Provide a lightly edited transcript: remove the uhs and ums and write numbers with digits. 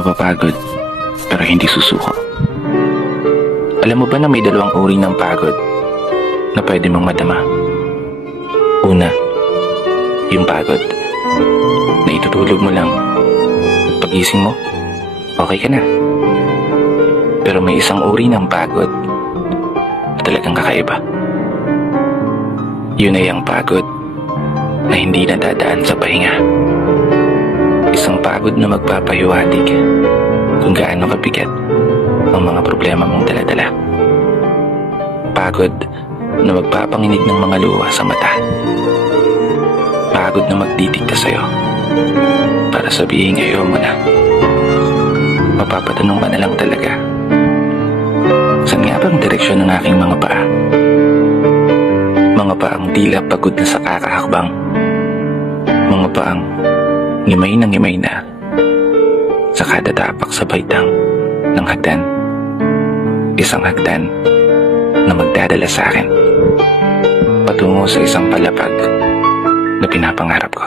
Mapapagod, pero hindi susuko. Alam mo ba na may dalawang uri ng pagod na pwede mong madama? Una, yung pagod na itutulog mo lang. Pagising mo, okay ka na. Pero may isang uri ng pagod na talagang kakaiba. Yun ay ang pagod na hindi nadadaan sa pahinga. Isang pagod na magpapahiwatig kung gaano kabigat ang mga problema mong daladala. Pagod na magpapanginig ng mga luha sa mata. Pagod na magdidikta sa'yo para sabihin ayaw mo na. Mapapatanong ka na lang talaga, saan nga bang direksyon ng aking mga paa? Mga paang tila pagod na sa kakahakbang. Mga paang ngimay na sa kada tapak sa baitang ng hagdan. Isang hagdan na magdadala sa akin patungo sa isang palapag na pinapangarap ko.